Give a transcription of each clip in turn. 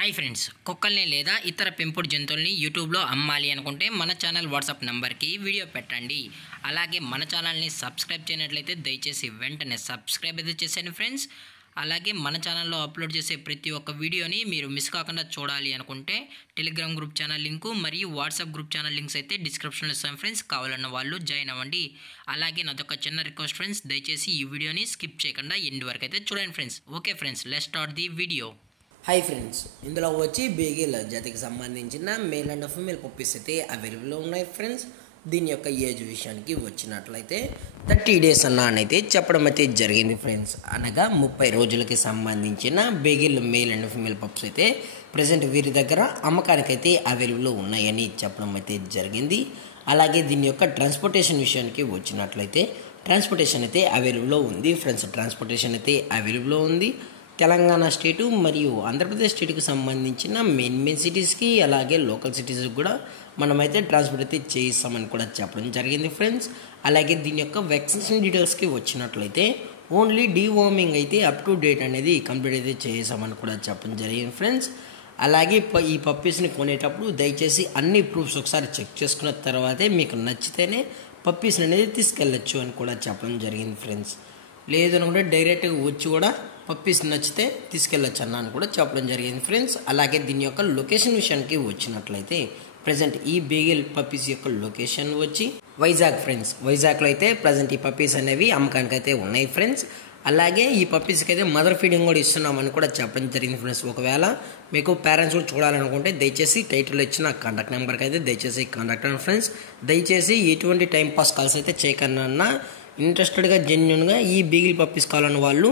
Hi friends, కుక్కల్ని లేదా ఇతర పెంపుడు జంతువుల్ని యూట్యూబ్లో అమ్మాలి అనుకుంటే మన ఛానల్ వాట్సాప్ నెంబర్కి వీడియో పెట్టండి. అలాగే మన ఛానల్ని సబ్స్క్రైబ్ చేయనట్లయితే దయచేసి వెంటనే సబ్స్క్రైబ్ అయితే చేసేయండి ఫ్రెండ్స్. అలాగే మన ఛానల్లో అప్లోడ్ చేసే ప్రతి ఒక్క వీడియోని మీరు మిస్ కాకుండా చూడాలి అనుకుంటే టెలిగ్రామ్ గ్రూప్ ఛానల్ లింకు మరియు వాట్సాప్ గ్రూప్ ఛానల్ లింక్స్ అయితే డిస్క్రిప్షన్లో ఇస్తాం ఫ్రెండ్స్. కావాలన్న వాళ్ళు జాయిన్ అవ్వండి. అలాగే నాదొక చిన్న రిక్వెస్ట్ ఫ్రెండ్స్, దయచేసి ఈ వీడియోని స్కిప్ చేయకుండా ఎండ్ వరకు అయితే చూడండి friends. Okay friends, let's start the video. Hi friends, ఇందులో వచ్చి బేగిల్ జాతికి సంబంధించిన మేల్ అండ్ ఫీమేల్ పప్పీస్ అయితే అవైలబుల్లో ఉన్నాయి ఫ్రెండ్స్. దీని యొక్క ఏజ్ విషయానికి వచ్చినట్లయితే 30 days అయితే చెప్పడం అయితే జరిగింది ఫ్రెండ్స్. అనగా 30 రోజులకి సంబంధించిన బేగిల్ మేల్ అండ్ ఫీమేల్ పప్స్ అయితే ప్రజెంట్ వీరి దగ్గర అమ్మకానికి అయితే అవైలబుల్లో ఉన్నాయని చెప్పడం అయితే జరిగింది. అలాగే దీని యొక్క ట్రాన్స్పోర్టేషన్ విషయానికి వచ్చినట్లయితే ట్రాన్స్పోర్టేషన్ అయితే అవైలబుల్లో ఉంది ఫ్రెండ్స్. ట్రాన్స్పోర్టేషన్ అయితే అవైలబుల్లో ఉంది. తెలంగాణ స్టేటు మరియు ఆంధ్రప్రదేశ్ స్టేట్కి సంబంధించిన మెయిన్ సిటీస్కి అలాగే లోకల్ సిటీస్కి కూడా మనమైతే ట్రాన్స్పోర్ట్ అయితే చేయిస్తామని కూడా చెప్పడం జరిగింది ఫ్రెండ్స్. అలాగే దీని యొక్క వ్యాక్సినేషన్ డీటెయిల్స్కి వచ్చినట్లయితే ఓన్లీ డీవార్మింగ్ అయితే అప్ టు డేట్ అనేది కంప్లీట్ అయితే చేసామని కూడా చెప్పడం జరిగింది ఫ్రెండ్స్. అలాగే ఈ పప్పీస్ని కొనేటప్పుడు దయచేసి అన్ని ప్రూఫ్స్ ఒకసారి చెక్ చేసుకున్న తర్వాతే మీకు నచ్చితేనే పప్పీస్ని అనేది తీసుకెళ్ళచ్చు అని కూడా చెప్పడం జరిగింది ఫ్రెండ్స్. లేదు అనుకుంటే డైరెక్ట్గా వచ్చి కూడా పప్పీస్ నచ్చితే తీసుకెళ్ళచ్చు అన్న అని కూడా చెప్పడం జరిగింది ఫ్రెండ్స్. అలాగే దీని యొక్క లొకేషన్ విషయానికి వచ్చినట్లయితే ప్రజెంట్ ఈ బేగిల్ పప్పీస్ యొక్క లొకేషన్ వచ్చి వైజాగ్ ఫ్రెండ్స్. వైజాగ్లో అయితే ప్రజెంట్ ఈ పప్పీస్ అనేవి అమ్మకానికి అయితే ఉన్నాయి ఫ్రెండ్స్. అలాగే ఈ పప్పీస్కి అయితే మదర్ ఫీడింగ్ కూడా ఇస్తున్నామని కూడా చెప్పడం జరిగింది ఫ్రెండ్స్. ఒకవేళ మీకు పేరెంట్స్ కూడా చూడాలనుకుంటే దయచేసి టైటిల్లో ఇచ్చిన కాంటాక్ట్ నెంబర్కి అయితే దయచేసి కాంటాక్ట్ అవ్వండి ఫ్రెండ్స్. దయచేసి ఎటువంటి టైంపాస్ కాల్స్ అయితే చేయకన్నా ఇంట్రెస్టెడ్గా జెన్యున్గా ఈ బీగిల్ పప్పీస్ కావాలన్న వాళ్ళు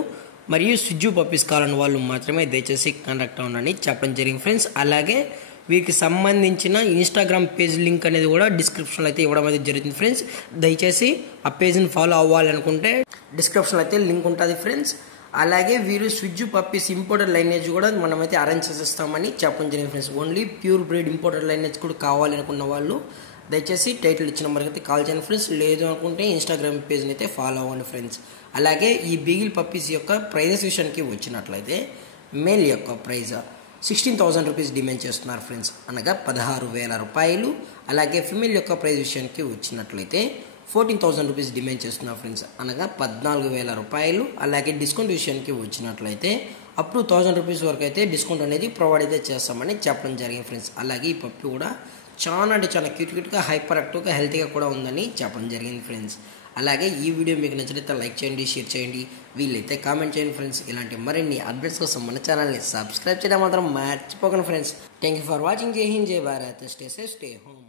మరియు స్విజ్జు పప్పీస్ కావాలన్న వాళ్ళు మాత్రమే దయచేసి కాంటాక్ట్ అవ్వండి చెప్పడం జరిగింది ఫ్రెండ్స్. అలాగే వీరికి సంబంధించిన ఇన్స్టాగ్రామ్ పేజ్ లింక్ అనేది కూడా డిస్క్రిప్షన్లో అయితే ఇవ్వడం అయితే జరుగుతుంది ఫ్రెండ్స్. దయచేసి ఆ పేజ్ని ఫాలో అవ్వాలనుకుంటే డిస్క్రిప్షన్లో అయితే లింక్ ఉంటుంది ఫ్రెండ్స్. అలాగే వీరు స్విజ్జు పప్పీస్ ఇంపోర్టెడ్ లైనేజ్ కూడా మనమైతే అరేంజ్ చేసేస్తామని చెప్పడం జరిగింది friends. Only pure breed imported lineage కూడా కావాలనుకున్న వాళ్ళు దయచేసి టైటిల్ ఇచ్చిన నెంబర్కి అయితే కాల్ చేయండి ఫ్రెండ్స్. లేదు అనుకుంటే ఇన్స్టాగ్రామ్ పేజ్ని అయితే ఫాలో అవ్వండి ఫ్రెండ్స్. అలాగే ఈ బీగిల్ పప్పీస్ యొక్క ప్రైజెస్ విషయానికి వచ్చినట్లయితే మేల్ యొక్క ప్రైజ్ 16,000 రూపీస్ డిమాండ్ చేస్తున్నారు ఫ్రెండ్స్, అనగా 16,000 రూపాయలు. అలాగే ఫిమేల్ యొక్క ప్రైజ్ విషయానికి వచ్చినట్లయితే 14,000 రూపీస్ డిమాండ్ చేస్తున్నారు ఫ్రెండ్స్, అనగా 14,000 రూపాయలు. అలాగే డిస్కౌంట్ విషయానికి వచ్చినట్లయితే అప్ టు 1,000 రూపీస్ వరకు అయితే డిస్కౌంట్ అనేది ప్రొవైడ్ అయితే చేస్తామని చెప్పడం జరిగింది ఫ్రెండ్స్. అలాగే ఈ పప్పి కూడా చాలా అంటే చాలా క్యూట్గా హైపర్ యాక్టివ్గా హెల్తీగా కూడా ఉందని చెప్పడం జరిగింది ఫ్రెండ్స్. అలాగే ఈ వీడియో మీకు నచ్చినట్లయితే లైక్ చేయండి, షేర్ చేయండి, వీలైతే కామెంట్ చేయండి ఫ్రెండ్స్. ఇలాంటి మరిన్ని అప్డేట్స్ కోసం మన ఛానల్ని సబ్స్క్రైబ్ చేయడం మాత్రం మర్చిపోకండి friends. Thank you for watching. జై హింద్, జై Bharat. Stay safe, stay home.